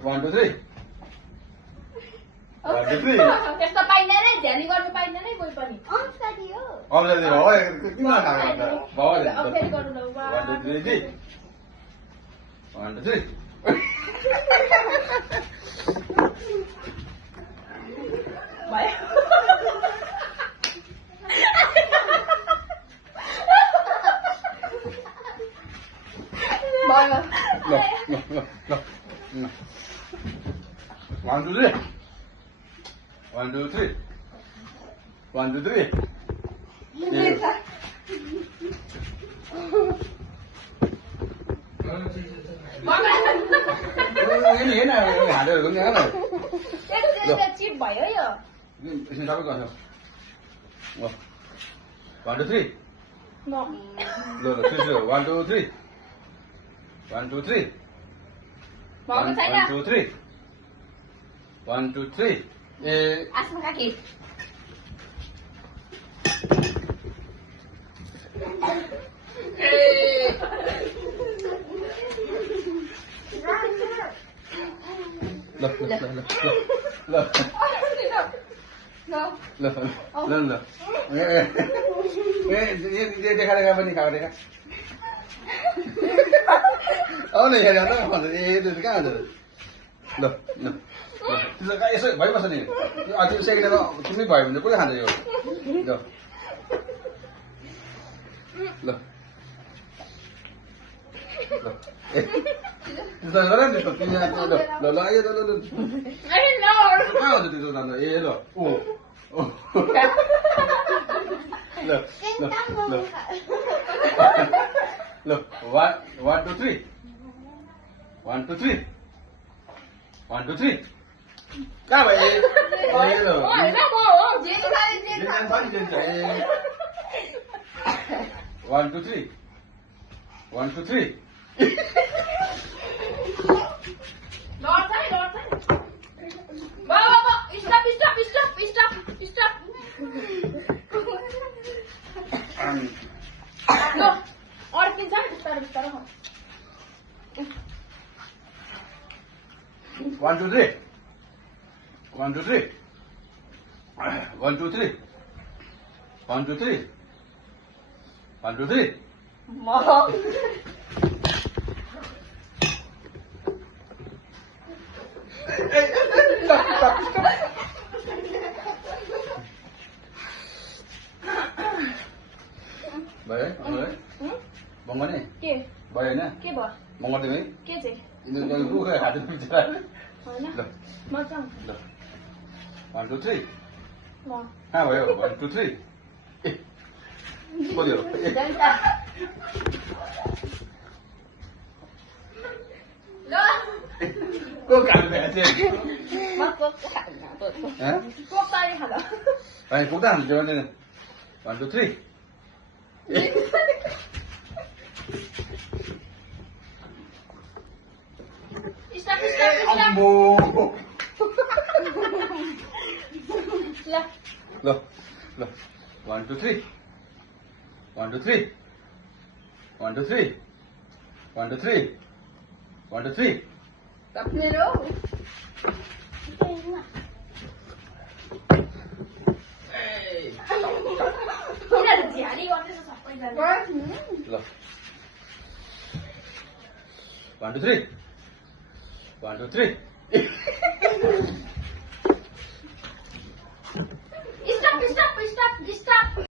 1 2 3 1 2 3 यस्तो पाइँदैन रे ध्यान गर्नु पाइँदैन है कोही पनि औषधि हो औषधि हो किन खाएको अब फेरि गर्नु ल 1 2 3 1 2 3 भयो No. 1 2 3 1 2 3 1 2 3 ini ada ini kan cheap भयो यो ini satu kan 1 2 3 No. Lo 1 2 3 1 2 3 भएको छैन 1 2 3 1 2 3 आफ्नो काकी Dia देखा पनि खाऊ देखा औ नै हेर न ए त्यो कहाँ हुन्छ ल ल ल यसो भइबस्छ नि अझै सेकेन्डमा तिमी भयो भने कसले खान्छ यो ल ल ल ल त्यस्तो तिमी ल ल यो ल ल कहाँ हुन्छ त्यो जान्छ ए ल ओ ल ल ल 1 2 3 1 2 3 1 2 3 कहाँ भयो ए ल होइन म हो जे खाए 1 2 3 1 2 3 लड्छ है बाबा स्टप ल अड्किन्छ बिस्तारो बिस्तारो 1 2 3 1 2 3 1 2 3 1 2 3 1 2 3 भयो मङ्गो नि के भयो होइन के भयो मङ्गो तिमी के चाहिँ रुखै खाँदै बिचरा होइन ल मजा ल 1 2 3 ल कहाँ भयो 1 2 3 बोल्यो ल को खानु भएछ म कोक खान्न कोक पानी खाँदा भाइ कुदा हाल्छ भने 1 2 3 स्टप अम्बो ल ल ल 1 2 3 1 2 3 1 2 3 1 2 3 1 2 3 मेरो किन झ्याली गर्दैछ सबैजना ल 1 2 3 1 2 3